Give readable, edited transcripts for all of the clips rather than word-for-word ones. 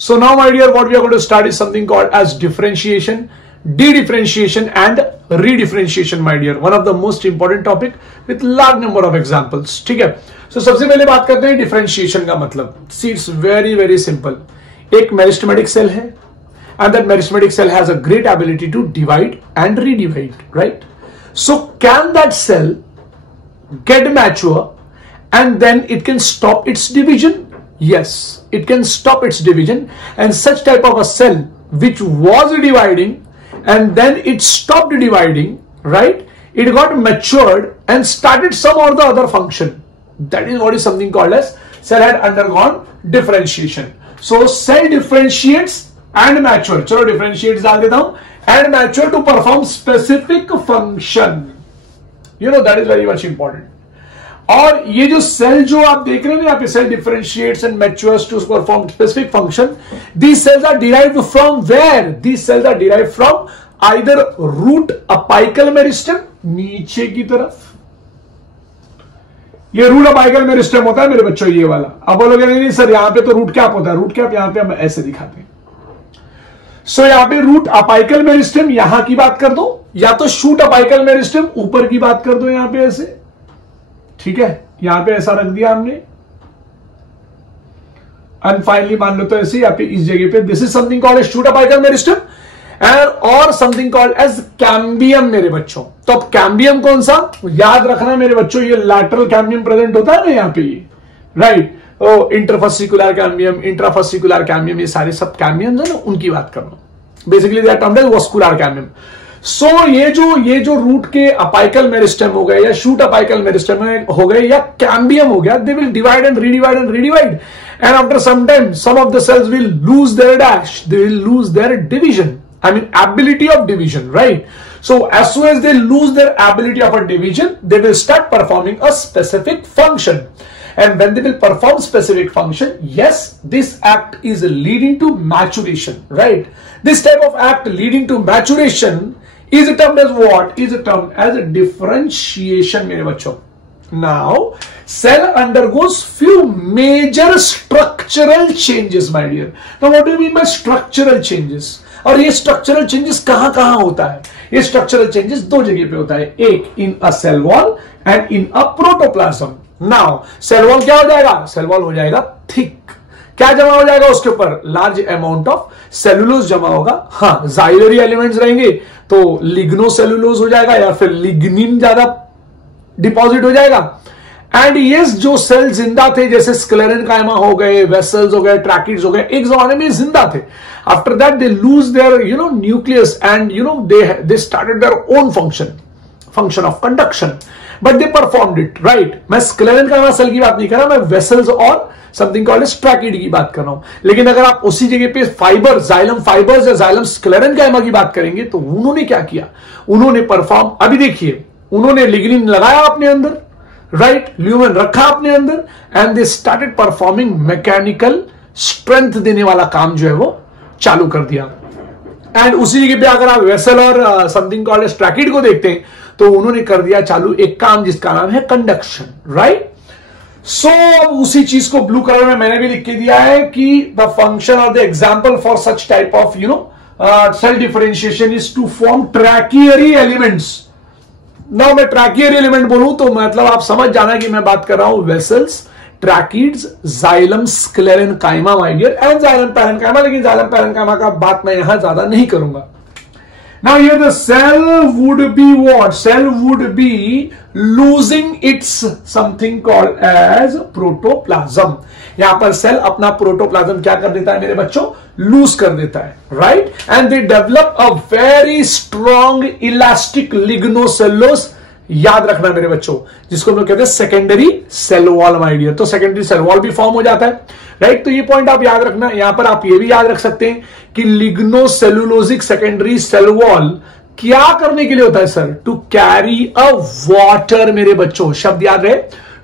So now, my dear, what we are going to start is something called as differentiation, de-differentiation and redifferentiation, my dear. One of the most important topic with large number of examples. ठीक है? So सबसे पहले बात करते हैं differentiation का मतलब. See, it's very very simple. एक meristematic cell है, and that meristematic cell has a great ability to divide and redivide, right? So can that cell get mature and then it can stop its division? Yes, it can stop its division, and such type of a cell which was dividing and then it stopped dividing, right? It got matured and started some or the other function. That is what is something called as cell had undergone differentiation. So cell differentiates and mature. चलो differentiates डाल देता हूं, and mature to perform specific function. You know, that is very much important. और ये जो cell जो आप देख रहे हैं यहाँ पे, cell differentiates and matures to perform specific function. These cells are derived from where? These cells are derived from either root apical meristem, नीचे की तरफ. ये रूट अपाइकल मेरिस्टेम होता है मेरे बच्चों, ये वाला. अब बोलोगे नहीं सर यहाँ पे तो रूट कैप होता है. रूट कैप यहाँ पे हम ऐसे दिखाते हैं. सो यहाँ पे रूट अपाइकल मेरिस्टेम यहां की बात कर दो, या तो शूट अपाइकल मेरिस्टेम ऊपर की बात कर दो यहां पे ऐसे. ठीक है, यहां पे ऐसा रख दिया हमने. एंड फाइनली मान लो तो ऐसे यहाँ पे इस जगह पे this is something called as shoot apical meristem and और समथिंग कॉल्ड एज कैम्बियम मेरे बच्चों. तो अब कैम्बियम कौन सा याद रखना मेरे बच्चों, ये लैटरल कैम्बियम प्रेजेंट होता है ना यहाँ पे, ये right. Interfascicular cambium, intrafascicular cambium, ये सारे सब कैम्बियम है ना, उनकी बात करना. Basically that term is vascular cambium. So ये जो रूट के अपाइकल मेरिस्टेम हो गए या शूट अपाइकल मेरिस्टेम हो गए या कैम्बियम हो गया, they will divide and redivide and after some time some of the cells will lose their dash, they will lose their division, I mean ability of division, right? So as soon as they lose their ability of a division, they will start performing a specific function. And when they will perform specific function, yes, this act is leading to maturation, right? This type of act leading to maturation is termed as what? Is termed as a differentiation, मेरे बच्चों. Now, cell undergoes few major structural changes, my dear. Now, what do you mean by structural changes? और ये structural changes कहां कहां होता है? ये structural changes दो जगह पे होता है, एक in a cell wall and in a protoplasm. Now cell wall क्या हो जाएगा? सेल वॉल हो जाएगा थिक. क्या जमा हो जाएगा उसके ऊपर? लार्ज अमाउंट ऑफ सेलुलोज जमा होगा. हाँ, जाइलरी एलिमेंट्स रहेंगे तो लिग्नोसेलुलोज हो जाएगा या फिर लिग्निन ज्यादा डिपॉजिट हो जाएगा. एंड यस, जो सेल जिंदा थे जैसे स्क्लेरेनकाइमा हो गए, वेसल्स हो गए, ट्रैकिड्स हो गए, एक जमाने में जिंदा थे. After that they lose their nucleus and they started their own function of conduction, but they performed it, right. मैं स्क्लेरेनकाइमा सेल की बात नहीं कर रहा, मैं वेसल्स और समथिंग कॉल्ड एज ट्रैकिड की बात कर रहा हूं. लेकिन अगर आप उसी जगह पे फाइबर, जाइलम फाइबर्स या जाइलम स्क्लेरेनकाइमा की बात करेंगे तो उन्होंने क्या किया? उन्होंने परफॉर्म, अभी देखिए, उन्होंने लिग्निन लगाया अपने अंदर, राइट, ल्यूमेन रखा अपने अंदर, and they started performing mechanical strength देने वाला काम जो है वो चालू कर दिया. एंड उसी जगह पे अगर आप वेसल और समथिंग कॉल्ड एज ट्रैकिड को देखते हैं तो उन्होंने कर दिया चालू एक काम जिसका नाम है कंडक्शन, राइट. सो उसी चीज को ब्लू कलर में मैंने भी लिख के दिया है कि द फंक्शन और the example for such type of cell differentiation is to form tracheary elements. ना मैं ट्रैकियर एलिमेंट बोलूं तो मतलब आप समझ जाना कि मैं बात कर रहा हूं vessels, tracheids, xylem sclerenchyma, my dear, and xylem parenchyma. लेकिन जाइलम पैरेन्काइमा का बात मैं यहां ज्यादा नहीं करूंगा. Now here the cell would be what? Cell would be losing its something called as protoplasm. यहां पर सेल अपना प्रोटोप्लाज्म क्या कर देता है मेरे बच्चों? लूज कर देता है, right. And they develop a very strong elastic lignocellulose. याद रखना मेरे बच्चों, जिसको हम लोग कहते हैं secondary cell wall, my dear. तो सेकेंडरी सेल वॉल भी फॉर्म हो जाता है, राइट. तो ये पॉइंट आप याद रखना. यहां पर आप ये भी याद रख सकते हैं कि लिग्नोसेलुलोजिक सेकेंडरी सेल वॉल क्या करने के लिए होता है sir? To carry a water, मेरे बच्चों. शब्द याद रहे,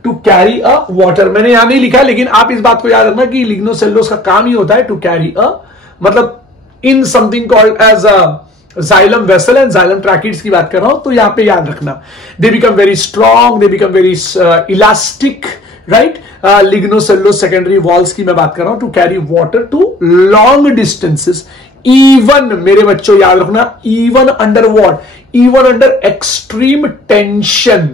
टू कैरी अ वाटर. मैंने यहां नहीं लिखा, लेकिन आप इस बात को याद रखना कि लिग्नोसेलुलोज का काम ही होता है टू कैरी अ, मतलब in something called as a xylem vessel and xylem tracheids की बात कर रहा हूं, तो यहां पे याद रखना. They become very strong, they become very elastic, right. Lignocellulose secondary walls की मैं बात कर रहा हूं to carry water to long distances, even मेरे बच्चों याद रखना, even under what, even under extreme tension.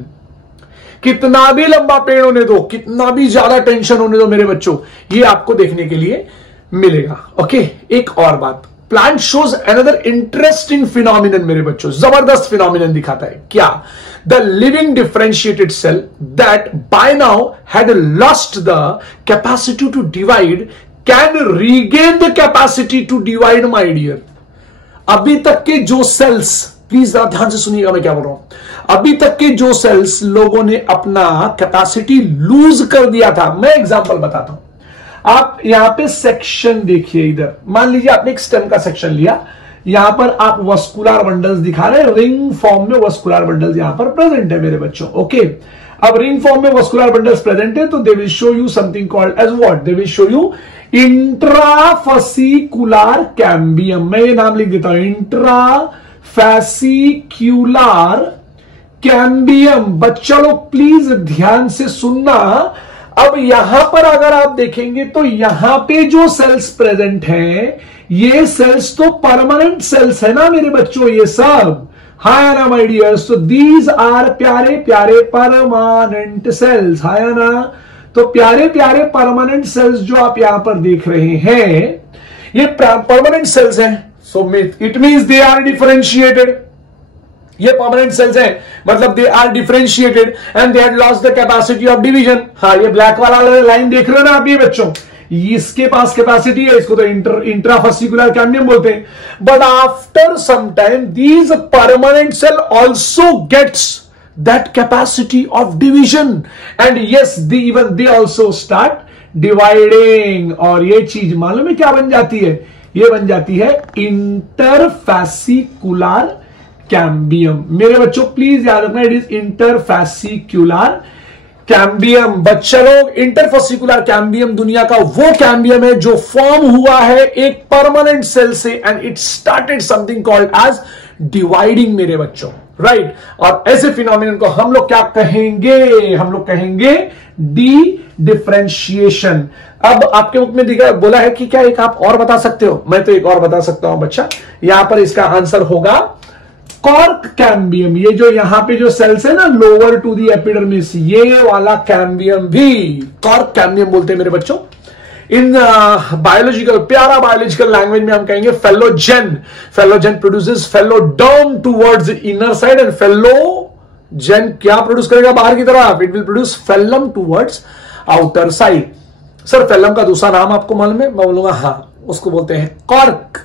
कितना भी लंबा पेड़ होने दो, कितना भी ज्यादा टेंशन होने दो मेरे बच्चों, ये आपको देखने के लिए मिलेगा। ओके, एक और बात, plant shows another interesting phenomenon मेरे बच्चों, जबरदस्त फिनोमिनन दिखाता है। क्या? The living differentiated cell that by now had lost the capacity to divide can regain the capacity to divide my dear. अभी तक के जो सेल्स, प्लीज ध्यान से सुनिएगा मैं क्या बोल रहा हूं, अभी तक के जो सेल्स लोगों ने अपना कैपेसिटी लूज कर दिया था। मैं एग्जांपल बताता हूं, आप यहां पे सेक्शन देखिए, इधर मान लीजिए आपने एक स्टेम का सेक्शन लिया, यहां पर आप वस्कुलर बंडल्स दिखा रहे हैं, रिंग फॉर्म में वस्कुलर बंडल्स यहां पर प्रेजेंट है मेरे बच्चों। ओके, अब रिंग फॉर्म में वस्कुलर बंडल्स प्रेजेंट है तो they will show you something called as what, they will show you intrafascicular cambium. मैं ये नाम लिख देता हूं, इंट्राफेसिकुलर कैम्बियम। बच्चा लोग प्लीज ध्यान से सुनना। अब यहां पर अगर आप देखेंगे तो यहां पे जो सेल्स प्रेजेंट हैं, ये सेल्स तो परमानेंट सेल्स है ना मेरे बच्चों, ये सब। हाय ना माय डियर्स, तो दीज आर प्यारे प्यारे परमानेंट सेल्स। हाय ना, तो प्यारे प्यारे परमानेंट सेल्स जो आप यहां पर देख रहे हैं, ये परमानेंट सेल्स हैं। So it means they are differentiated. ये परमानेंट सेल्स हैं, मतलब they are differentiated and they had lost the capacity of division. हाँ, ये ब्लैक वाला लाइन देख रहे हो ना आप ये बच्चों, इसके पास कैपेसिटी है, इसको तो इंट्राफेसिकुलर कैम्बियम बोलते हैं। But after some time these permanent cell also gets that capacity of division and yes they also start dividing. और ये चीज मालूम है क्या बन जाती है? ये बन जाती है इंटरफेसिकुलर कैम्बियम। मेरे बच्चों प्लीज याद रखना, इट इज इंटरफेसिकुलर कैम्बियम। बच्चा लोग, इंटरफेसिकुलर कैम्बियम दुनिया का वो कैम्बियम है जो फॉर्म हुआ है एक परमानेंट सेल से and it started something called as dividing मेरे बच्चों, राइट। और ऐसे फिनोमिनन को हम लोग क्या कहेंगे? हम लोग कहेंगे डी डिफरेंशिएशन। अब आपके बुक में दिखा बोला है कि क्या एक आप और बता सकते हो? मैं तो एक और बता सकता हूं बच्चा, यहां पर इसका आंसर होगा कॉर्क कैम्बियम। ये जो यहां पे जो सेल्स है ना लोअर टू दी एपिडर्मिस, ये वाला कैम्बियम भी कॉर्क कैम्बियम बोलते हैं मेरे बच्चों। इन बायोलॉजिकल, प्यारा बायोलॉजिकल लैंग्वेज में हम कहेंगे phellogen. Phellogen produces phelloderm towards inner side and phellogen क्या प्रोड्यूस करेगा बाहर की तरफ? It will produce phellem towards outer side. Sir phellem का दूसरा नाम आपको मालूम है? मैं बोलूंगा हाँ, उसको बोलते हैं कॉर्क।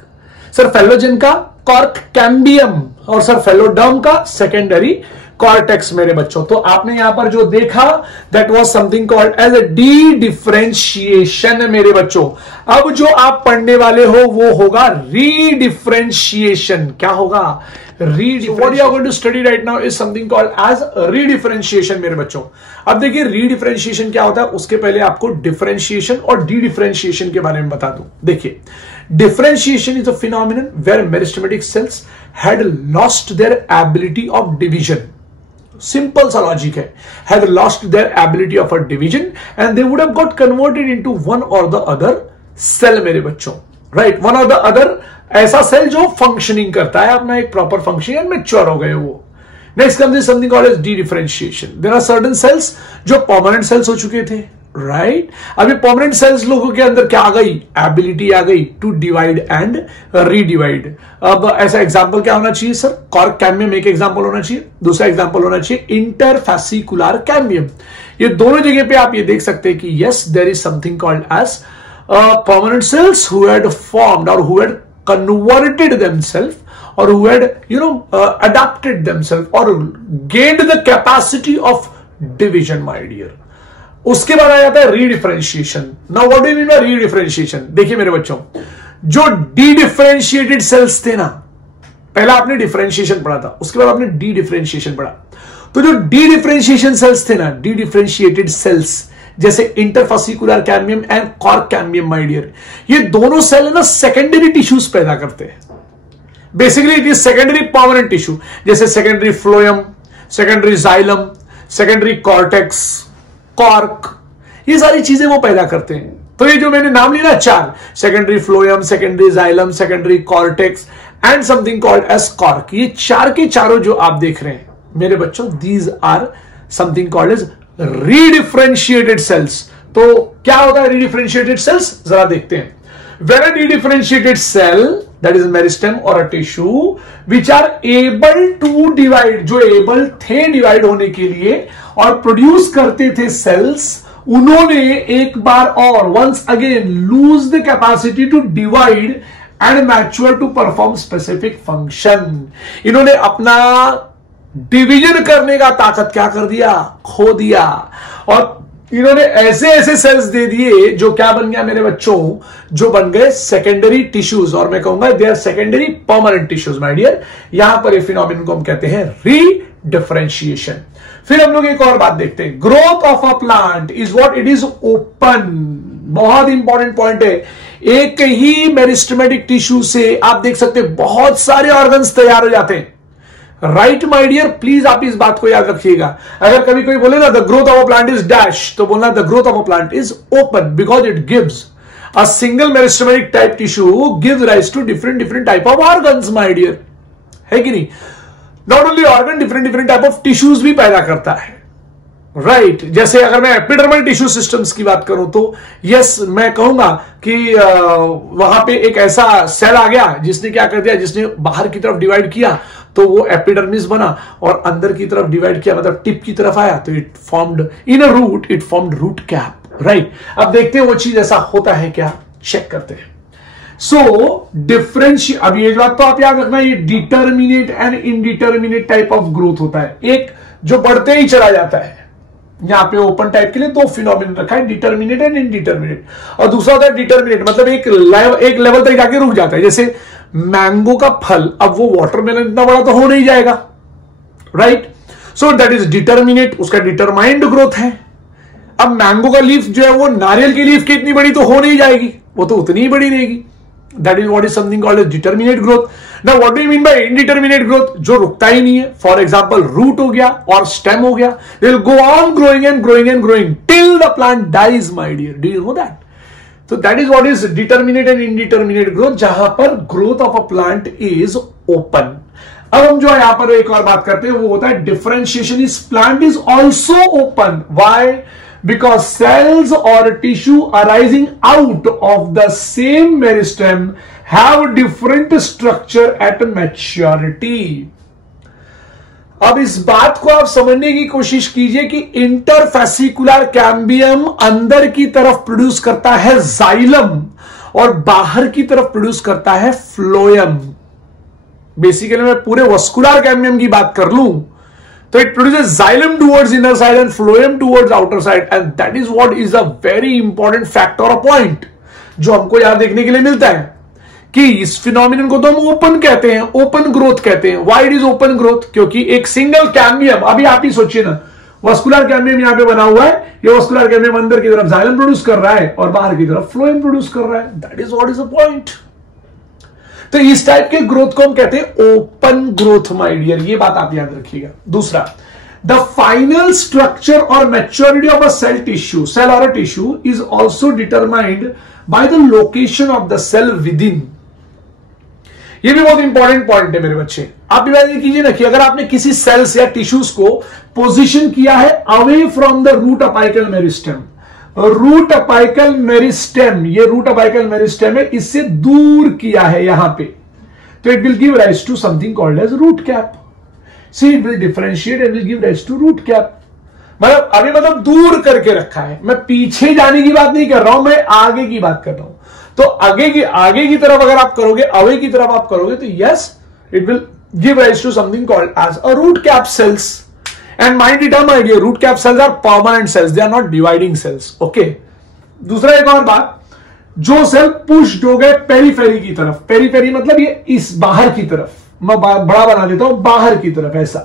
सर फेलोजेन का कॉर्क कैम्बियम और सर फेलोडर्म का सेकेंडरी कॉर्टेक्स मेरे बच्चों। तो आपने यहां पर जो देखा that was something called as a dedifferentiation मेरे बच्चों। अब जो आप पढ़ने वाले हो वो होगा रीडिफरेंशिएशन। क्या होगा? What you are going to study right now is something called as redifferentiation मेरे बच्चों। अब देखिए रीडिफरेंशिएशन क्या होता है, उसके पहले आपको डिफरेंशिएशन और डी डिफरेंशिएशन के बारे में बता दूं। देखिए, differentiation is a phenomenon where meristematic cells had lost their ability of division. Simple सा logic है, had lost their ability of a division and they would have got converted into one or the other cell मेरे बच्चों, right? One or the other ऐसा cell जो functioning करता है अपना एक प्रॉपर फंक्शन एंड मैच्योर हो गए वो। Next comes something called as dedifferentiation. There are certain cells जो परमानेंट सेल्स हो चुके थे, राइट। अभी परमानेंट सेल्स लोगों के अंदर क्या आ गई? एबिलिटी आ गई टू डिवाइड एंड रीडिवाइड। अब ऐसा एग्जांपल क्या होना चाहिए सर? कॉर्क कैम्बियम एक एग्जांपल होना चाहिए, दूसरा एग्जांपल होना चाहिए इंटरफेसिकुलर कैम्बियम। ये दोनों जगह पे आप ये देख सकते हैं कि yes there is something called as permanent cells who had formed और who had converted themself or who had adapted themselves or gained the capacity of division my dear। उसके बाद आ जाता है रीडिफरेंशिएशन। Now what do you mean bye रीडिफरेंशिएशन? देखिए मेरे बच्चों, जो D differentiated sales थे ना, पहला आपने डिफरेंशिएशन पढ़ा था, उसके बाद आपने डी डिफरेंशिएशन पढ़ा। तो जो डी डिफरेंशिएशन सेल्स थे ना, डी डिफरेंशिएटेड सेल्स जैसे interfascicular cambium and cork cambium my dear, ये दोनों सेल ना सेकेंडरी टिश्यूज पैदा करते हैं। Basically it is secondary permanent tissue, जैसे secondary phloem, secondary xylem, secondary cortex, cork, ये सारी चीजें वो पैदा करते हैं। तो ये जो मैंने नाम लिया ना चार, secondary phloem, secondary xylem, secondary cortex and something called as cork, ये चार के चारों जो आप देख रहे हैं मेरे बच्चों, these are something called as redifferentiated cells. तो क्या होता है रीडिफरेंशिएटेड सेल्स, जरा देखते हैं। When a dedifferentiated cell, that is a meristem or a tissue, which are able to divide, जो able थे डिवाइड होने के लिए और प्रोड्यूस करते थे सेल्स, उन्होंने एक बार और once again lose the capacity to divide and mature to perform specific function। इन्होंने अपना डिवीजन करने का ताकत क्या कर दिया, खो दिया, और इन्होंने ऐसे ऐसे सेल्स दे दिए जो क्या बन गया मेरे बच्चों, जो बन गए सेकेंडरी टिश्यूज, और मैं कहूंगा they are secondary permanent tissues my dear. यहां पर फिनोमेनन को हम कहते हैं रीडिफरेंशिएशन। फिर हम लोग एक और बात देखते हैं, growth of a plant is what it is open. बहुत इंपॉर्टेंट पॉइंट है, एक ही मेरिस्टेमेटिक टिश्यू से आप देख सकते हैं बहुत सारे ऑर्गन्स तैयार हो जाते हैं। राइट माय डियर, प्लीज आप इस बात को याद रखिएगा। अगर कभी कोई बोले ना the growth of a plant is dash, तो बोलना the growth of a plant is open because it gives a single meristematic type tissue gives rise to different different type of organs my dear, है कि नहीं। Not only organ, different different type of tissues भी पैदा करता है, right जैसे अगर मैं एपिडर्मल टिश्यू सिस्टम्स की बात करूं तो यस, मैं कहूंगा कि वहां पे एक ऐसा सेल आ गया जिसने क्या कर दिया, जिसने बाहर की तरफ डिवाइड किया तो वो एपिडर्मिस बना, और अंदर की तरफ डिवाइड किया मतलब टिप की तरफ आया तो it formed in a root, it formed root cap, right. अब देखते हैं वो चीज ऐसा होता है क्या, चेक करते हैं। सो डिफरेंशिएट, अब ये बात तो आप याद रखना, ये determinate and indeterminate type of growth होता है। एक जो बढ़ते ही चला जाता है, यहां पे ओपन टाइप के लिए दो फिनोमिनन रखा है, डिटर्मिनेट एंड इनडिटर्मिनेट, और दूसरा होता है डिटर्मिनेट, मतलब एक लेवल तक जाके रुक जाता है। जैसे मैंगो का फल, अब वो वाटरमेलन इतना बड़ा तो हो नहीं जाएगा, right. So that is determinate, उसका डिटरमाइंड ग्रोथ है। अब मैंगो का लीफ जो है वो नारियल की लीफ की इतनी बड़ी तो हो नहीं जाएगी, वो तो उतनी ही बड़ी रहेगी। That is what is something called as determinate growth. Now what do you mean by indeterminate growth, जो रुकता ही नहीं है। फॉर एग्जांपल रूट हो गया और स्टेम हो गया, they will go on growing and growing and growing till the plant dies my dear, do you know that. तो that is what is determinate and indeterminate growth, जहां पर growth of a plant is open. अब हम जो यहां पर एक और बात करते हैं वो होता है डिफरेंशिएशन। इस plant is also open, why, because cells or tissue arising out of the same meristem have different structure at maturity। अब इस बात को आप समझने की कोशिश कीजिए कि इंटरफेसिकुलर कैम्बियम अंदर की तरफ प्रोड्यूस करता है जाइलम और बाहर की तरफ प्रोड्यूस करता है फ्लोएम। बेसिकली मैं पूरे वस्कुलर कैम्बियम की बात कर लूं तो it produces xylem towards inner side and phloem towards outer side, and that is what is a very important fact or a point जो हमको यहां देखने के लिए मिलता है कि इस फिनोमिनन को तो हम ओपन कहते हैं, ओपन ग्रोथ कहते हैं। Why it is open growth, क्योंकि एक सिंगल कैम्बियम, अभी आप ही सोचिए ना, वस्कुलर कैम्बियम यहां पे बना हुआ है, ये वस्कुलर कैम्बियम अंदर की तरफ जाइलम प्रोड्यूस कर रहा है और बाहर की तरफ फ्लोएम प्रोड्यूस कर रहा है। That is what is the point. तो इस टाइप के ग्रोथ को हम कहते हैं ओपन ग्रोथ माय डियर, ये बात आप याद रखिएगा। दूसरा, द फाइनल स्ट्रक्चर और maturity of a cell tissue, cell और a tissue is also determined by the location of the cell within. ये भी बहुत इंपॉर्टेंट पॉइंट है मेरे बच्चे। आप इमेजिन कीजिए ना कि अगर आपने किसी सेल्स या टिश्यूज को पोजीशन किया है away from the root apical meristem, root apical meristem, ये रूट अपाइकल मेरिस्टेम है, इससे दूर किया है यहां पे, तो it will give rise to something called as root cap. See it will differentiate and will give rise to root cap. मतलब अभी मतलब दूर करके रखा है, मैं पीछे जाने की बात नहीं कर रहा हूं, मैं आगे की बात कर रहा हूं। तो आगे की तरफ अगर आप करोगे, अवे की तरफ आप करोगे, तो yes it will give rise to something called as a root cap cells. And mind it, my dear, root cap cells are permanent cells, they are not dividing cells, okay। दूसरा एक और बात, जो सेल पुश्ड हो गए periphery की तरफ, periphery मतलब ये इस बाहर की तरफ, मैं बड़ा बना देता हूं, बाहर की तरफ ऐसा।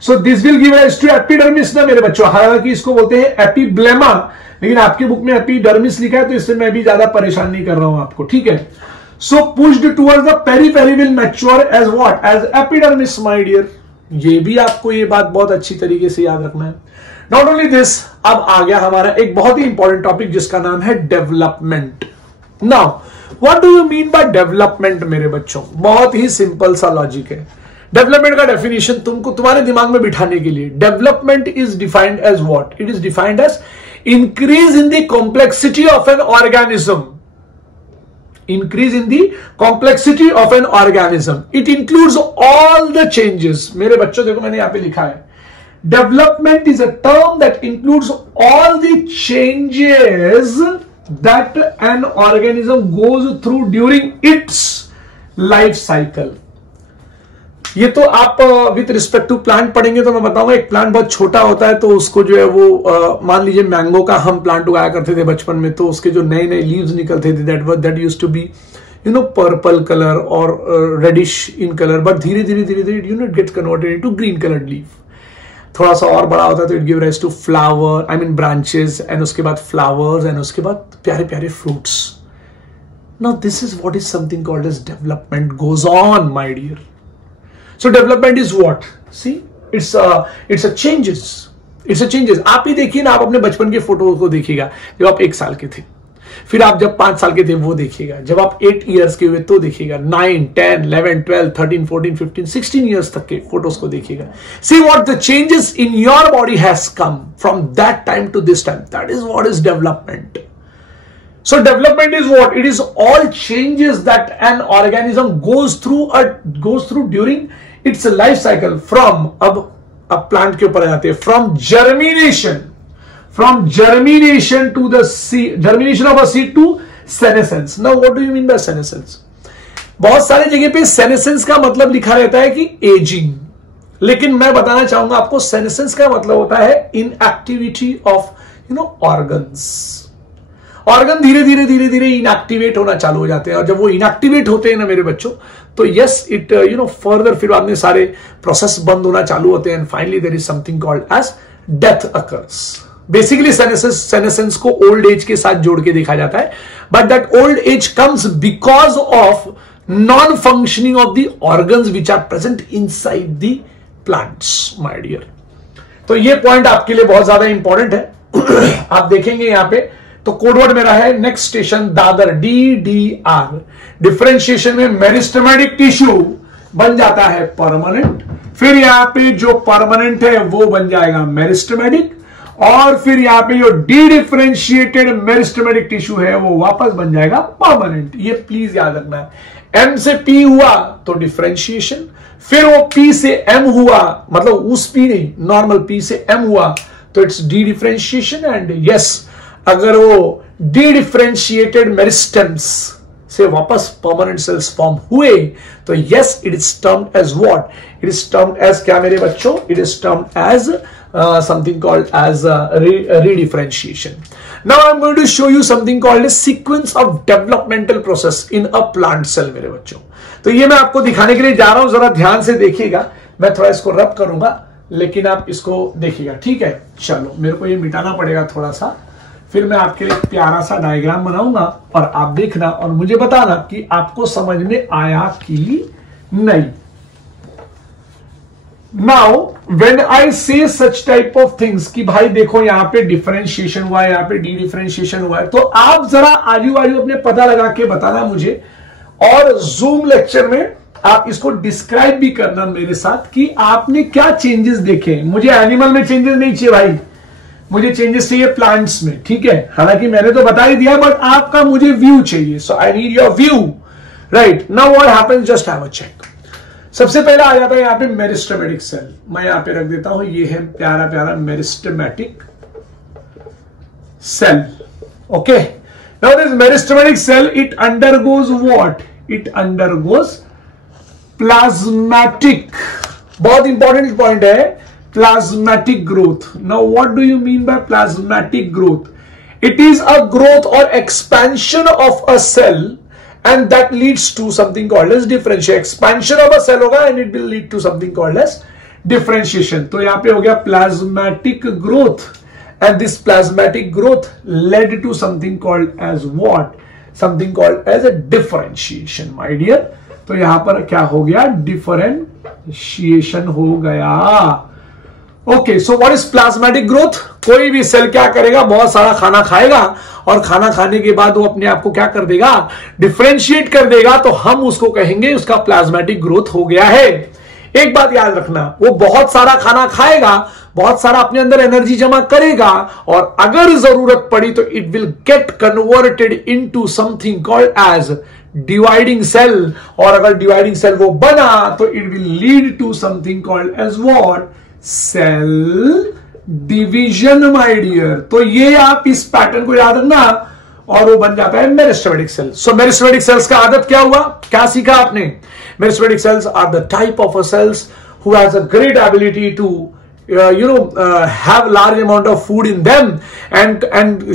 So this will give rise to epidermis ना मेरे बच्चों, हालांकि इसको बोलते हैं एपिब्लेमा, लेकिन आपकी बुक में एपिडर्मिस लिखा है तो इससे मैं भी ज्यादा परेशान नहीं कर रहा हूं आपको, ठीक है। So pushed towards the periphery will mature as what, as epidermis my dear. ये भी आपको ये बात बहुत अच्छी तरीके से याद रखना है। नॉट ओनली दिस, अब आ गया हमारा एक बहुत ही इंपॉर्टेंट टॉपिक जिसका नाम है development. Now what do you mean by development मेरे बच्चों? बहुत ही सिंपल सा लॉजिक है। डेवलपमेंट का डेफिनेशन तुमको तुम्हारे दिमाग में बिठाने के लिए, development is defined as what? It is defined as increase in the complexity of an organism. Increase in the complexity of an organism. It includes all the changes. मेरे बच्चों देखो मैंने यहां पे लिखा है, development is a term that includes all the changes that an organism goes through during its life cycle. ये तो आप विथ रिस्पेक्ट टू प्लांट पढ़ेंगे तो मैं बताऊंगा, एक प्लांट बहुत छोटा होता है तो उसको जो है वो मान लीजिए मैंगो का हम प्लांट उगाया करते थे बचपन में, तो उसके जो नए नए लीव्स निकलते थे that used to be purple colour और रेडिश इन कलर, बट धीरे धीरे धीरे धीरे it gets converted into green coloured leaf. थोड़ा सा और बड़ा होता है तो it give rise to flower, I mean branches, and उसके बाद फ्लावर्स, एंड उसके बाद प्यारे प्यारे fruits. Now this is what is something called as development goes on my dear. So development is what? See, it's a changes. It's a changes. आप ही देखिए ना, आप अपने बचपन के फोटो को देखिएगा जब आप 1 साल के थे, फिर आप जब 5 साल के थे वो देखिएगा, जब आप 8 इयर्स के हुए तो देखिएगा, 9, 10, 11, 12, 13, 14, 15, 16 इयर्स तक के फोटोज को देखिएगा। See what the changes in your body has come from that time to this time. That is what is development. So development is what? It is all changes that an organism goes through during its life cycle from, अब plant के ऊपर आ जाते हैं, from germination to the seed, germination of a seed to senescence. Now what do you mean by senescence? बहुत सारे जगह पे senescence का मतलब लिखा रहता है कि aging, लेकिन मैं बताना चाहूंगा आपको senescence का मतलब होता है inactivity of organs. ऑर्गन धीरे धीरे धीरे धीरे इनएक्टिवेट होना चालू हो जाते हैं, और जब वो इनएक्टिवेट होते हैं ना मेरे बच्चों, तो यस इट फर्दर फिर बाद में सारे प्रोसेस बंद होना चालू होते हैं, and finally there is something called as death occurs. Basically senescence को ओल्ड एज के साथ जोड़ के देखा जाता है, but that old age comes because of non functioning of the organs which are present inside the plants my dear. तो ये पॉइंट आपके लिए बहुत ज्यादा इंपॉर्टेंट है। आप देखेंगे यहां पे तो कोडवर्ड मेरा है next station Dadar, DDR। Differentiation में मेरिस्टेमेटिक टिश्यू बन जाता है परमानेंट, फिर यहां पे जो परमानेंट है वो बन जाएगा मेरिस्टेमेटिक, और फिर यहां पे जो डी डिफरेंशिएटेड मेरिस्टेमेटिक टिश्यू है वो वापस बन जाएगा परमानेंट। ये प्लीज याद रखना है। M से P हुआ तो डिफरेंशिएशन, फिर वो P से M हुआ, मतलब उस P नहीं, नॉर्मल P से M हुआ तो it's D differentiation. And yes, अगर वो डी डिफरेंशिएटेड मेरिस्टेम्स से वापस परमानेंट सेल्स फॉर्म हुए तो yes it is termed as what? It is termed as क्या मेरे बच्चों? It is termed as something called as redifferentiation. Now I'm going to show you something called a sequence of developmental process in a plant cell मेरे बच्चों। तो ये मैं आपको दिखाने के लिए जा रहा हूं, जरा ध्यान से देखिएगा। मैं थोड़ा इसको रब करूंगा लेकिन आप इसको देखिएगा, ठीक है? चलो मेरे को ये मिटाना पड़ेगा थोड़ा सा, फिर मैं आपके लिए प्यारा सा डायग्राम बनाऊंगा और आप देखना और मुझे बताना कि आपको समझ में आया कि नहीं। नाउ व्हेन आई से सच टाइप ऑफ थिंग्स कि भाई देखो यहां पे डिफरेंशिएशन हुआ है, यहां पे डी डिफरेंशिएशन हुआ है, तो आप जरा आजू बाजू अपने पता लगा के बताना मुझे, और जूम लेक्चर में आप इसको डिस्क्राइब भी करना मेरे साथ कि आपने क्या चेंजेस देखे। मुझे एनिमल में चेंजेस नहीं चाहिए भाई, मुझे चेंजेस चाहिए प्लांट्स में, ठीक है? हालांकि मैंने तो बता ही दिया, बट आपका मुझे व्यू चाहिए, so I need your view, right? Now what happens, just have a check. सबसे पहला आ जाता है यहां पे मेरिस्टेमेटिक सेल, मैं यहां पे रख देता हूं, ये है प्यारा प्यारा meristematic cell. Okay, now this meristematic cell it undergoes what? It undergoes plasmatic, बहुत इंपॉर्टेंट पॉइंट है, plasmatic growth. Now what do you mean by plasmatic growth? It is a growth or expansion of a cell and that leads to something called as differentiation. Expansion of a cell होगा and it will lead to something called as differentiation. तो यहाँ पे हो गया plasmatic growth and this plasmatic growth led to something called as what? Something called as a differentiation, my dear. तो यहाँ पर क्या हो गया? differentiation. डिफरेंशिएशन हो गया। Okay, so what is प्लाज्मेटिक growth? कोई भी सेल क्या करेगा, बहुत सारा खाना खाएगा और खाना खाने के बाद वो अपने आप को क्या कर देगा, डिफरेंशिएट कर देगा, तो हम उसको कहेंगे उसका प्लाज्मेटिक ग्रोथ हो गया है। एक बात याद रखना, वो बहुत सारा खाना खाएगा, बहुत सारा अपने अंदर एनर्जी जमा करेगा, और अगर जरूरत पड़ी तो it will get converted into something called as dividing cell, और अगर डिवाइडिंग सेल वो बना तो it will lead to something called as what, cell division my dear. तो ये आप इस पैटर्न को याद रखना, और वो बन जाता है मेरिस्टेमेटिक सेल। सो मेरिस्टेमेटिक सेल्स का आदत क्या हुआ, क्या सीखा आपने? Meristematic cells are the type of cells who has a great ability to have large amount of food in them and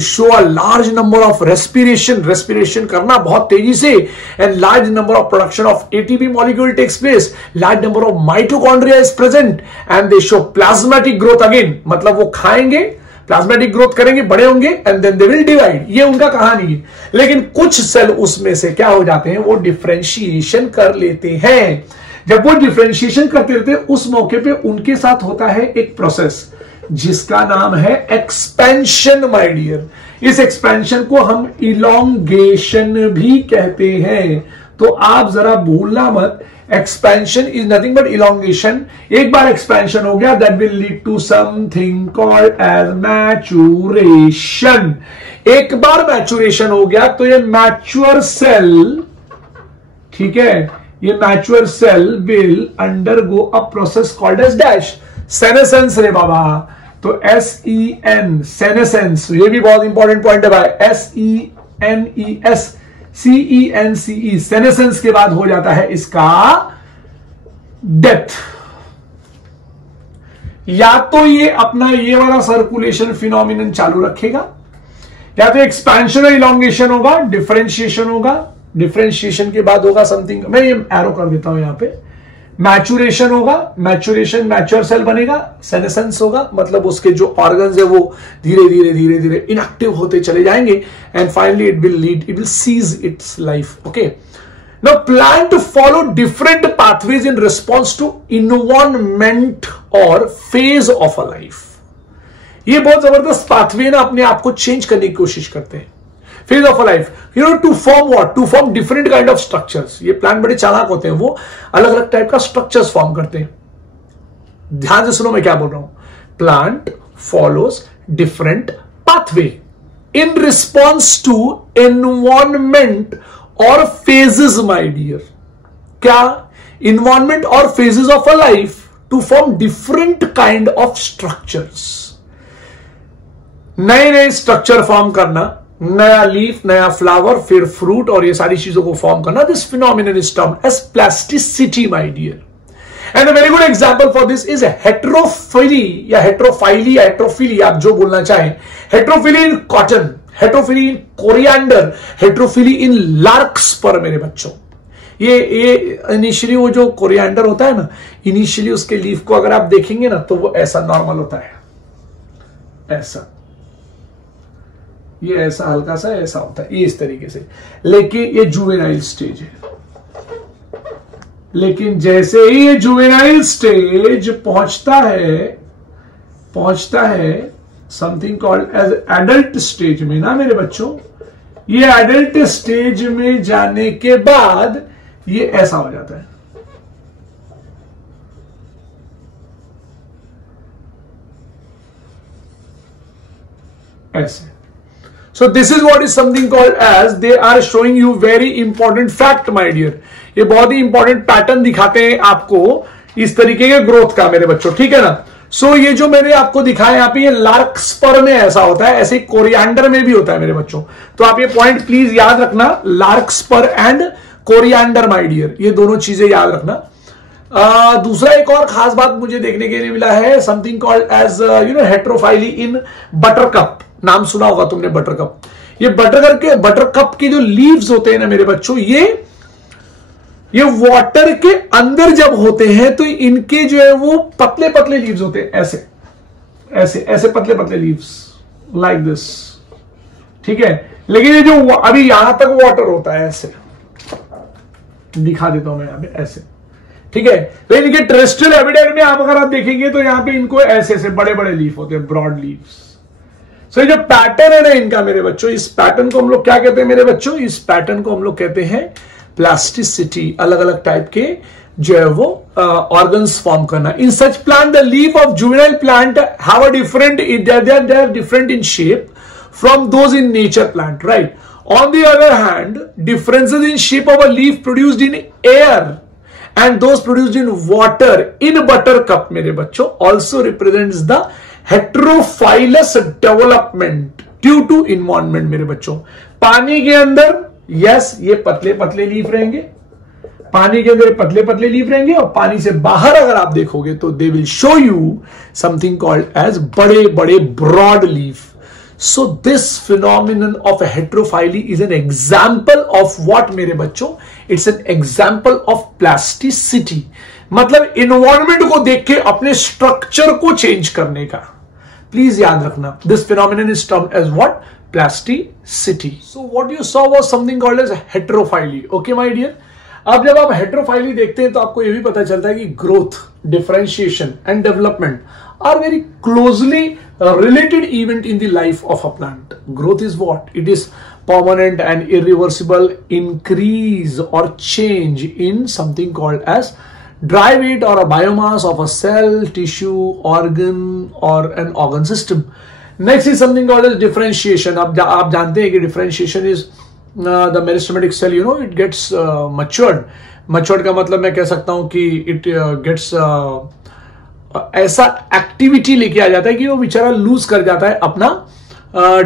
show a large number of respiration करना बहुत तेजी से, and large number of production of ATP molecule takes place, large number of mitochondria is present and they show plasmatic growth again, मतलब वो खाएंगे, प्लाज्मेटिक growth करेंगे, बड़े होंगे, and then they will divide. ये उनका कहानी है। लेकिन कुछ सेल उसमें से क्या हो जाते हैं, वो डिफरेंशिएशन कर लेते हैं। जब वो डिफरेंशिएशन करते रहते हैं, उस मौके पे उनके साथ होता है एक प्रोसेस जिसका नाम है एक्सपेंशन माय डियर। इस एक्सपेंशन को हम इलोंगेशन भी कहते हैं। तो आप जरा भूलना मत, expansion is nothing but elongation. एक बार एक्सपेंशन हो गया, that will lead to something called as maturation. एक बार मैचुरेशन हो गया तो ये मैच्योर सेल, ठीक है, ये mature cell will undergo a process called as dash senescence रे बाबा। तो SEN सेनेसेंस, ये भी बहुत इंपॉर्टेंट पॉइंट है भाई। SENES CENCE सेनेसेंस के बाद हो जाता है इसका डेथ। या तो ये अपना ये वाला सर्कुलेशन फिनोमिनन चालू रखेगा, या तो एक्सपेंशन और इलोंगेशन होगा, डिफरेंशिएशन होगा, डिफरेंशिएशन के बाद होगा समथिंग, मैं ये एरो कर देता हूं यहां पे, मैचुरेशन होगा, मैचुरेशन मैच्योर सेल बनेगा, सेनेसेंस होगा, मतलब उसके जो ऑर्गन्स है वो धीरे धीरे धीरे धीरे इनएक्टिव होते चले जाएंगे, and finally it will cease its life. Okay, now plan to follow different pathways in response to environment और फेज ऑफ अ लाइफ। ये बहुत जबरदस्त पाथवे ना अपने आप को चेंज करने की कोशिश करते हैं। Phase of a life, to form what, to form different kind of structures. ये प्लांट बड़े चालाक होते हैं, वो अलग अलग टाइप का स्ट्रक्चर्स फॉर्म करते हैं। ध्यान से सुनो मैं क्या बोल रहा हूं। Plant follows different pathway in response to environment और फेजेस माय डियर। क्या? इन्वायरमेंट और phases of a life to form different kind of structures. नए नए स्ट्रक्चर फॉर्म करना, नया लीफ, नया फ्लावर, फिर फ्रूट, और ये सारी चीजों को फॉर्म करना। This phenomenon is termed as plasticity my dear, and a very good example for this is heterophylly या हेट्रोफाइली या हेट्रोफिली, आप जो बोलना चाहें। Heterophylly in cotton, heterophylly in coriander, heterophylly in larkspur. मेरे बच्चों, ये इनिशियली वो जो कोरिएंडर होता है ना, इनिशियली उसके लीफ को अगर आप देखेंगे ना तो वो ऐसा नॉर्मल होता है, ऐसा, ये ऐसा हल्का सा ऐसा होता है, ये इस तरीके से। लेकिन ये जुवेनाइल स्टेज है। लेकिन जैसे ही ये जुवेनाइल स्टेज पहुंचता है something called as adult stage में ना मेरे बच्चों, ये एडल्ट स्टेज में जाने के बाद ये ऐसा हो जाता है, ऐसे। So this is what is something called as, they are showing you very important fact my dear। ये बहुत ही इंपॉर्टेंट पैटर्न दिखाते हैं आपको इस तरीके के ग्रोथ का मेरे बच्चों, ठीक है ना। सो ये जो मैंने आपको दिखाया यहाँ पे, ये लार्कस्पर में ऐसा होता है, ऐसे कोरिएंडर में भी होता है मेरे बच्चों। तो आप ये पॉइंट प्लीज याद रखना, लार्कस्पर एंड कोरिएंडर माय डियर, ये दोनों चीजें याद रखना। दूसरा एक और खास बात मुझे देखने के लिए मिला है, समथिंग कॉल्ड एज हेट्रोफाइली इन बटरकप। नाम सुना होगा तुमने बटरकप। ये बटरकप के जो लीव्स होते हैं ना मेरे बच्चों, ये वाटर के अंदर जब होते हैं तो इनके जो है वो पतले पतले लीव्स होते हैं, ऐसे ऐसे ऐसे पतले पतले लीव्स लाइक दिस, ठीक है। लेकिन ये जो अभी यहां तक वाटर होता है, ऐसे दिखा देता हूं मैं यहां पे, ऐसे ठीक है। तो इनके टेरेस्ट्रियल हैबिटेट में अगर आप देखेंगे तो यहां पे इनको ऐसे ऐसे बड़े बड़े लीफ होते हैं, ब्रॉड लीव्स। सो ये जो पैटर्न है ना इनका मेरे बच्चों, इस पैटर्न को हम लोग क्या कहते हैं मेरे बच्चों, इस पैटर्न को हम लोग कहते हैं प्लास्टिसिटी। अलग अलग टाइप के जो है वो ऑर्गन्स फॉर्म करना। In such plant the leaf of juvenile plant have a different, they are different in shape from those in mature plant, right. On the other hand differences in shape of a leaf produced in air and those produced in water in buttercup मेरे बच्चों also represents the heterophilous development due to environment मेरे बच्चों। पानी के अंदर yes ये पतले पतले लीफ रहेंगे, पानी के अंदर पतले पतले लीफ रहेंगे, और पानी से बाहर अगर आप देखोगे तो they will show you something called as बड़े बड़े broad leaf. So this phenomenon of a heterophyly is an example of what मेरे बच्चों, it's an example of plasticity। मतलब environment को देख के अपने structure को change करने का। Please याद रखना, this phenomenon is termed as what? Plasticity। So what you saw was something called as heterophyly। Okay my dear। अब जब आप heterophyly देखते हैं तो आपको यह भी पता चलता है कि growth, differentiation and development are very closely related event in the life of a plant। Growth is what? It is permanent and irreversible increase or change in something called as dry weight or a biomass of a cell, tissue, organ or an organ system। Next is something called as differentiation। आप जानते हैं कि differentiation is the meristematic cell, you know, it gets matured। Matured का मतलब मैं कह सकता हूं कि it gets ऐसा एक्टिविटी लेके आ जाता है कि वो बेचारा लूज कर जाता है अपना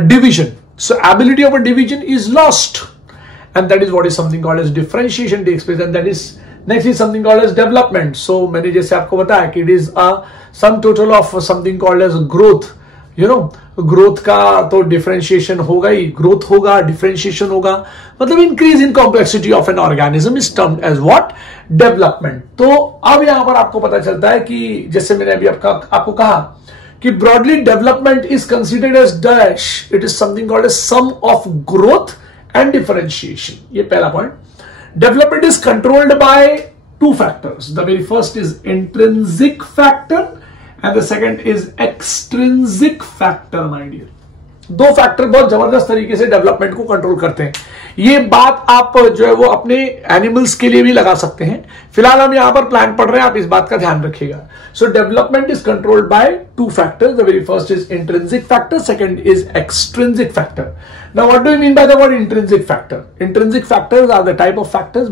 division. So ability of a division is lost and that is what is something called as differentiation takes place and that is next is something called as development. So मैंने जैसे आपको बताया कि it is a sum total of something called as growth. You know growth का तो differentiation होगा ही, growth होगा, differentiation होगा, मतलब increase in complexity of an organism is termed as what? Development. तो अब यहां पर आपको पता चलता है कि जैसे मैंने अभी आपको कहा कि broadly development is considered as dash, it is something called as sum of growth and differentiation. ये पहला point. Development is controlled by two factors. The very first is intrinsic factor and the second is extrinsic factor my dear। दो फैक्टर बहुत जबरदस्त तरीके से development को control करते हैं। ये बात आप जो है वो अपने एनिमल्स के लिए भी लगा सकते हैं। फिलहाल हम यहां पर प्लांट पढ़ रहे हैं, आप इस बात का ध्यान रखिएगा। So development is controlled by two factors. The very first is intrinsic factor, second is extrinsic factor. Now what do you mean by the word intrinsic factor? Intrinsic factors are the type of factors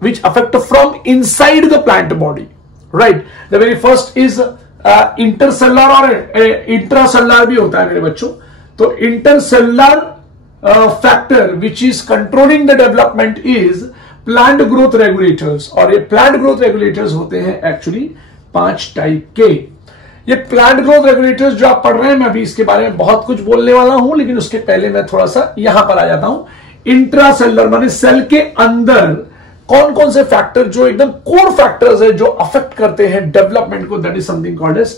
which affect from inside the plant body, right? The very first is intercellular और intracellular भी होता है मेरे बच्चों। तो intercellular factor which is controlling the development is plant growth regulators। और ये plant growth regulators होते हैं एक्चुअली 5 टाइप के। ये plant growth regulators जो आप पढ़ रहे हैं, मैं अभी इसके बारे में बहुत कुछ बोलने वाला हूं, लेकिन उसके पहले मैं थोड़ा सा यहां पर आ जाता हूं। इंट्रासेलुलर माने सेल के अंदर कौन कौन से फैक्टर जो एकदम कोर फैक्टर्स है जो अफेक्ट करते हैं डेवलपमेंट को, that is something called as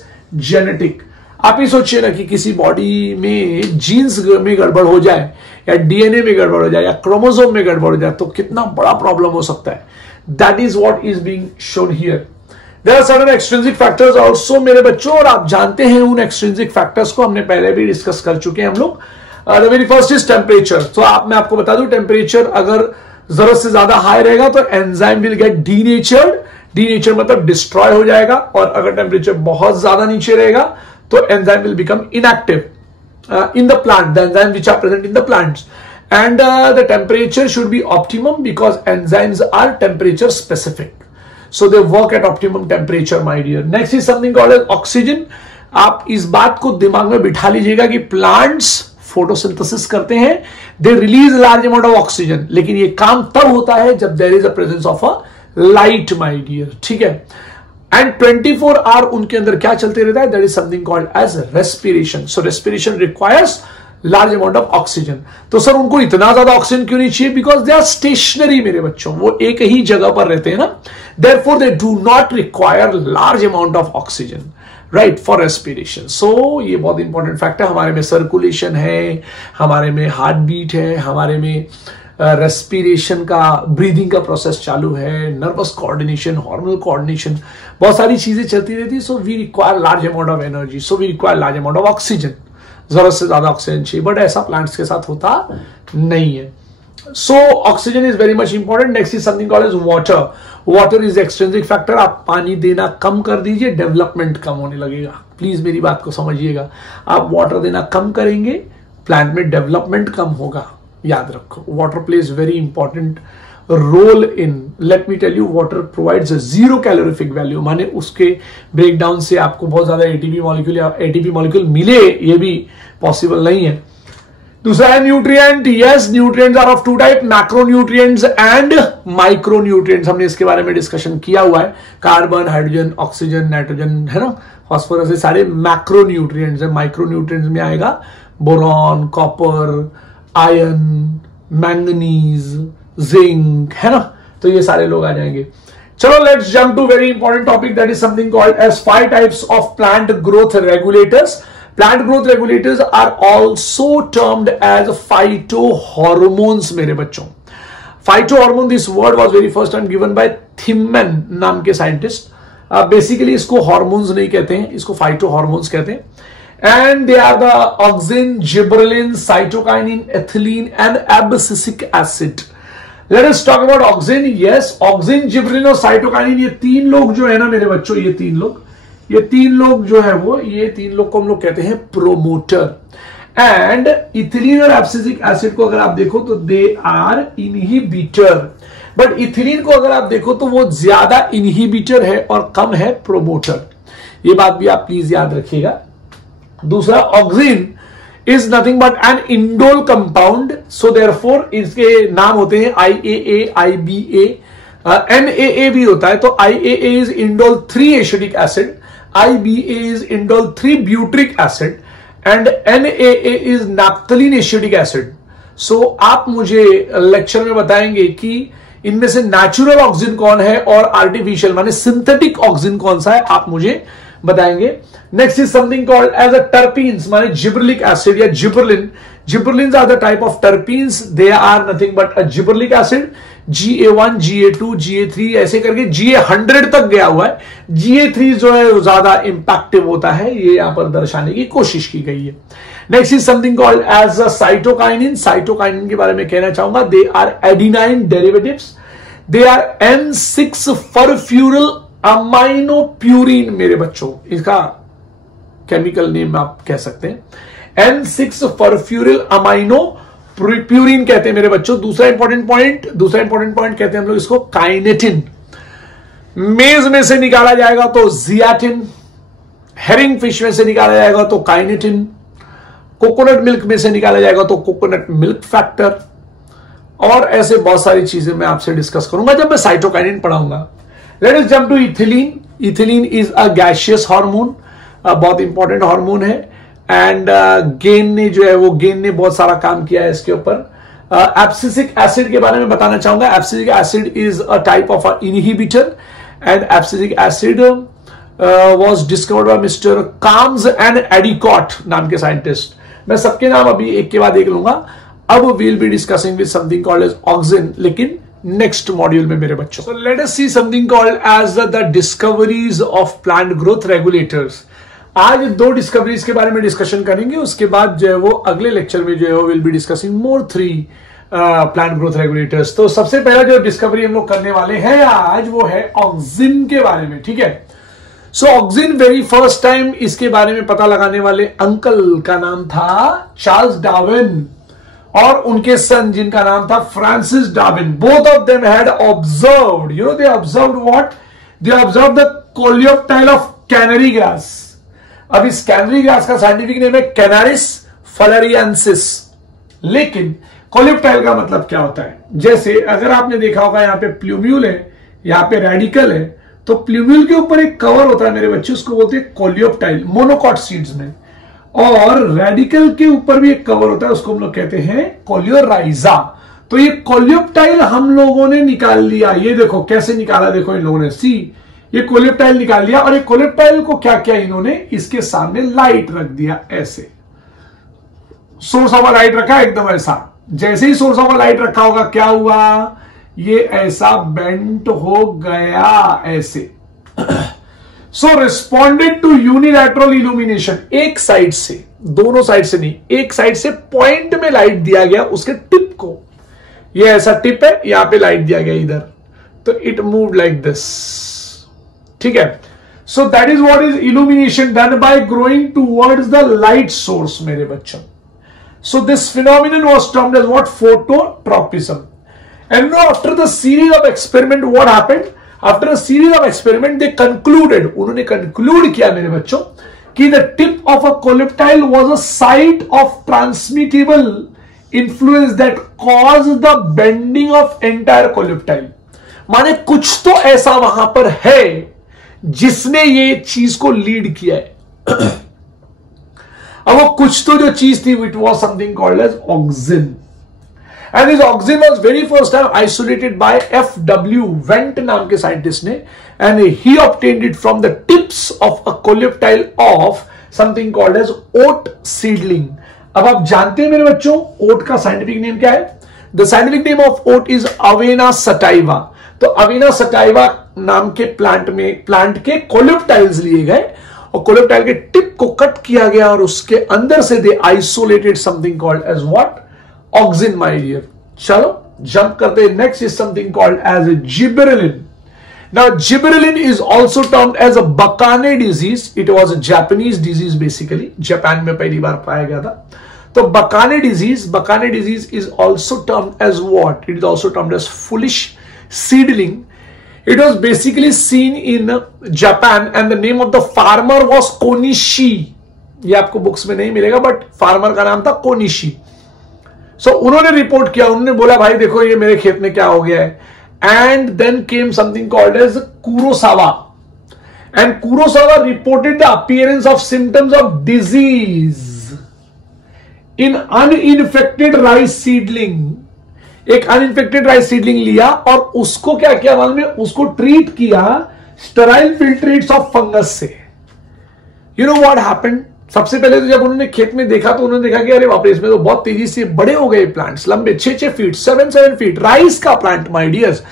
genetic. आप ही सोचिए ना कि किसी बॉडी में जीन्स में गड़बड़ हो जाए या डीएनए में गड़बड़ हो जाए या क्रोमोसोम में गड़बड़ हो जाए तो कितना बड़ा प्रॉब्लम हो सकता है। That is what is being shown here. There are certain extrinsic factors also मेरे बच्चों, और आप जानते हैं उन एक्सट्रिंसिक फैक्टर्स को, हमने पहले भी डिस्कस कर चुके हैं हम लोग। The very first is temperature. तो मैं आपको बता दूं, टेम्परेचर अगर जरूरत से ज्यादा हाई रहेगा तो enzyme will get denatured. Denature मतलब डिस्ट्रॉय हो जाएगा, और अगर टेम्परेचर बहुत ज्यादा नीचे रहेगा तो enzyme will become inactive in the plant, the enzyme which are present in the plants. And the temperature should be optimum because enzymes are temperature specific, so they work at optimum temperature my dear. Next is something called as oxygen. आप इस बात को दिमाग में बिठा लीजिएगा कि plants photosynthesis करते हैं, they release large amount of oxygen, लेकिन ये काम तब होता है जब there is a presence of a light my dear, ठीक है। एंड 24 आवर उनके अंदर क्या चलते रहता है, that is something called as respiration. So respiration requires large amount of oxygen. तो सर उनको इतना ज्यादा ऑक्सीजन क्यों नहीं चाहिए? बिकॉज दे आर स्टेशनरी मेरे बच्चों, वो एक ही जगह पर रहते हैं ना, therefore they do not require large amount of oxygen, right, for respiration. So ये बहुत इंपॉर्टेंट फैक्ट है। हमारे में सर्कुलेशन है, हमारे में हार्ट बीट है, हमारे में रेस्पिरेशन का, ब्रीदिंग का प्रोसेस चालू है, नर्वस कोऑर्डिनेशन, हार्मोनल कोऑर्डिनेशन, बहुत सारी चीजें चलती रहती है. So we require large amount of energy, so we require large amount of oxygen. जरूरत से ज्यादा ऑक्सीजन चाहिए, बट ऐसा प्लांट्स के साथ होता नहीं है. So oxygen is very much important. Next is something called as water. Water is extrinsic factor. आप पानी देना कम कर दीजिए, डेवलपमेंट कम होने लगेगा. प्लीज मेरी बात को समझिएगा. आप वाटर देना कम करेंगे, प्लांट में डेवलपमेंट कम होगा. याद रखो, water plays very important role in. Let me tell you, water provides zero calorific value, माने उसके ब्रेकडाउन से आपको बहुत ज्यादा एटीपी मॉलिक्यूल मिले, ये भी पॉसिबल नहीं है. दूसरा है nutrient. Yes, nutrients are of two type, macronutrients and micronutrients. हमने इसके बारे में डिस्कशन किया हुआ है. कार्बन, हाइड्रोजन, ऑक्सीजन, नाइट्रोजन, है ना, फास्फोरस, ये सारे मैक्रोन्यूट्रिएंट्स है. माइक्रोन्यूट्रिएंट्स में आएगा boron, copper, iron, manganese, zinc, है ना. तो ये सारे लोग आ जाएंगे. चलो let's jump to very important topic, that is something called as 5 types of plant growth regulators. Plant growth regulators are also termed as phytohormones मेरे बच्चों. Phytohormone, this word was very first time given by Thiemann नाम के scientist. Basically इसको hormones नहीं कहते हैं, इसको फाइटोहॉर्मोन्स कहते हैं. And they are the auxin, gibberellin, cytokinin, ethylene and abscisic acid. Let us talk about auxin. Yes, auxin, gibberellin और cytokinin, ये तीन लोग जो है ना मेरे बच्चों, ये तीन लोग जो है वो, ये तीन लोग को हम लोग कहते हैं प्रोमोटर. एंड इथिलीन और एब्सिसिक एसिड को अगर आप देखो तो they are inhibitor. But ethylene को अगर आप देखो तो वो ज्यादा इनहिबिटर है और कम है प्रोमोटर. ये बात भी आप प्लीज याद रखिएगा. दूसरा, auxin is nothing but an indole compound, so therefore इसके नाम होते हैं IAA, IBA, NAA भी होता है. तो IAA is indole 3 acidic acid, IBA is indole 3 butyric acid and NAA is naphthalene acidic acid. So आप मुझे लेक्चर में बताएंगे कि इनमें से नेचुरल ऑक्सिन कौन है और आर्टिफिशियल माने सिंथेटिक ऑक्सिन कौन सा है, आप मुझे बताएंगे. Next is something called as a terpenes, माने जिबरलिक एसिड या gibberellin. Gibberellins are the type of terpenes. They are nothing but a gibberellic acid. GA1, GA2, GA3 ऐसे करके GA100 तक गया हुआ है. GA3 जो है ज्यादा इंपैक्टिव होता है, ये यहां पर दर्शाने की कोशिश की गई है. Next is something called as a cytokinin. Cytokinin के बारे में कहना चाहूंगा, they are adenine derivatives. They are N6 furfuryl aminopurine मेरे बच्चों, इसका केमिकल नेम आप कह सकते हैं. N6 फरफ्यूरल अमाइनोप्यूरिन कहते हैं मेरे बच्चों. दूसरा इंपॉर्टेंट पॉइंट कहते हैं हम लोग इसको काइनेटिन. मेज में से निकाला जाएगा तो जियाटिन, हेरिंग फिश में से निकाला जाएगा तो काइनेटिन, कोकोनट मिल्क में से निकाला जाएगा तो कोकोनट मिल्क फैक्टर, और ऐसे बहुत सारी चीजें मैं आपसे डिस्कस करूंगा जब मैं साइटोकाइनिन पढ़ाऊंगा. Let us jump to ethylene. Ethylene is a gaseous hormone, बहुत इंपॉर्टेंट हार्मोन है. एंड गेन ने बहुत सारा काम किया है इसके ऊपर. एब्सिसिक एसिड के बारे में बताना चाहूंगा. Abscisic acid is a type of inhibitor and abscisic acid was discovered by mister Carns and Addicott नाम के साइंटिस्ट. मैं सबके नाम अभी एक के बाद एक लूंगा. अब we'll be discussing with something called as auxin, लेकिन नेक्स्ट मॉड्यूल में मेरे बच्चों. So let us see something called as the discoveries of plant growth regulators. आज 2 डिस्कवरीज के बारे में डिस्कशन करेंगे. उसके बाद जो है वो अगले लेक्चर में जो है वो will be discussing more 3 plant growth regulators. तो सबसे पहला जो डिस्कवरी हम लोग करने वाले हैं आज वो है ऑक्सिन के बारे में. ठीक है. सो ऑक्सिन वेरी फर्स्ट टाइम इसके बारे में पता लगाने वाले अंकल का नाम था चार्ल्स डार्विन और उनके सन जिनका नाम था Francis Darwin. Both of them had observed, you know, they observed what? They observed the coleoptile of canary grass. अब इस कैनरी ग्रास का साइंटिफिक नेम है कैनारिस फलेरियंसिस. लेकिन कोलियोप्टाइल का मतलब क्या होता है? जैसे अगर आपने देखा होगा यहां पे प्लूम्यूल है, यहां पे रेडिकल है, तो प्लूम्यूल के ऊपर एक कवर होता है मेरे बच्चे, उसको बोलते हैं कोलियोप्टाइल मोनोकॉट सीड्स में. और रेडिकल के ऊपर भी एक कवर होता है, उसको हम लोग कहते हैं कोलियोराइजा. तो ये कोलियोप्टाइल हम लोगों ने निकाल लिया. ये देखो कैसे निकाला, देखो इन लोगों ने, सी ये कोलियोप्टाइल निकाल लिया. और ये कोलियोप्टाइल को क्या किया इन्होंने, इसके सामने लाइट रख दिया ऐसे, सोर्स ऑफ लाइट रखा एकदम ऐसा. जैसे ही सोर्स ऑफ लाइट रखा होगा क्या हुआ, ये ऐसा बेंट हो गया ऐसे। सो रिस्पॉन्डेड टू यूनिलैटरल इल्यूमिनेशन, एक साइड से, दोनों साइड से नहीं, एक साइड से पॉइंट में लाइट दिया गया उसके टिप को, ये ऐसा टिप है, यहां पे लाइट दिया गया इधर, तो इट मूव लाइक दिस, ठीक है। So that is what is illumination done by growing towards the light source मेरे बच्चों। So this phenomenon was termed as what, phototropism. And no after the series of experiment what happened, after a series of experiment they concluded, उन्होंने conclude किया मेरे बच्चों कि the tip of a coleoptile was a site of transmittable influence that caused the bending of entire coleoptile। माने कुछ तो ऐसा वहां पर है जिसने ये चीज को लीड किया है। अब वो कुछ तो जो चीज थी, it was something called as auxin, and this auxin was very first time isolated by F.W. Went नाम के साइंटिस्ट ने, and he obtained it from the tips of a coleoptile of something called as oat seedling. अब आप जानते हैं मेरे बच्चों ओट का साइंटिफिक नेम क्या है? The scientific name of oat is Avena sativa. तो अवेना सटाइवा नाम के प्लांट के कोलेप्टाइल्स लिए गए और कोलेप्टाइल के टिप को कट किया गया और उसके अंदर से they isolated something called as what, auxin my dear. चलो जंप करते हैं, next is something called as gibberellin. Now gibberellin is also termed as a Bakane disease. It was a Japanese disease basically. Japan में पहली बार पाया गया था। तो Bakane disease is also termed as what? It is also termed as foolish seedling. It was basically seen in Japan and the name of the farmer was Konishi. ये आपको books में नहीं मिलेगा बट फार्मर का नाम था Konishi. So उन्होंने report किया, उन्होंने बोला भाई देखो ये मेरे खेत में क्या हो गया है। And then came something called as Kurosawa, and Kurosawa reported the appearance of symptoms of disease in uninfected rice seedling। एक uninfected rice seedling लिया और उसको क्या किया मालूम है, उसको ट्रीट किया स्टेराइल फिल्ट्रेट्स ऑफ फंगस से। You know what happened? सबसे पहले तो जब उन्होंने खेत में देखा तो उन्होंने देखा कि अरे बाप रे, इसमें तो बहुत तेजी से बड़े हो गए प्लांट्स, लंबे 6-6 फीट 7-7 फीट। राइस का प्लांट माय डियर्स,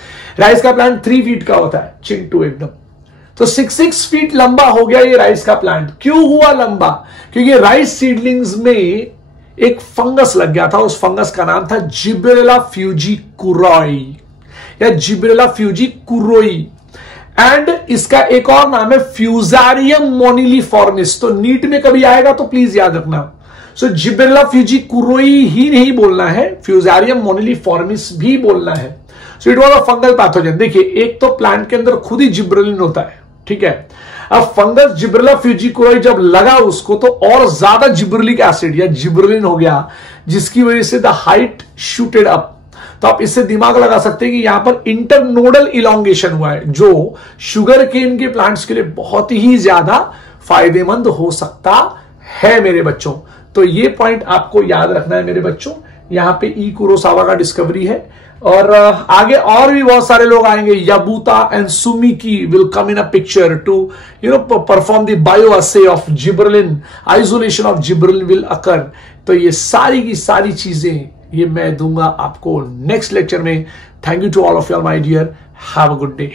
राइस का प्लांट 3 फीट का होता है, चिंटू एकदम। तो 6 फीट लंबा हो गया ये राइस का प्लांट। क्यों हुआ लंबा? क्योंकि राइस सीडलिंग्स में एक फंगस लग गया था, उस फंगस का नाम था जिबरेला फ्यूजिकुरोई या जिबरेला फ्यूजिकुरोई, एंड इसका एक और नाम है फ्यूजारियम मोनिलीफॉर्मिस। तो नीट में कभी आएगा तो प्लीज याद रखना। सो जिबरेला फ्यूजिकुरोई ही नहीं बोलना है, फ्यूजारियम मोनिलीफॉर्मिस भी बोलना है। So it was a fungal pathogen. देखिए एक तो प्लांट के अंदर खुद ही जिब्रेलिन होता है, ठीक है। अब फंगस जिब्रेला फ्यूजिकुरोई जब लगा उसको तो और ज्यादा जिब्रेलिक एसिड या जिब्रेलिन हो गया, जिसकी वजह से द हाइट शूटेड अप। तो आप इससे दिमाग लगा सकते हैं कि यहां पर इंटरनोडल इलोंगेशन हुआ है, जो शुगर केन के प्लांट्स के लिए बहुत ही ज्यादा फायदेमंद हो सकता है मेरे बच्चों। तो ये पॉइंट आपको याद रखना है मेरे बच्चों। यहां पे ई कुरोसावा का डिस्कवरी है और आगे और भी बहुत सारे लोग आएंगे। Yabuta and Sumiki will come in a picture to perform the bioassay of gibberellin, isolation of gibberellin will occur. तो ये सारी की सारी चीजें ये मैं दूंगा आपको नेक्स्ट लेक्चर में। Thank you to all of your my dear, have a good day.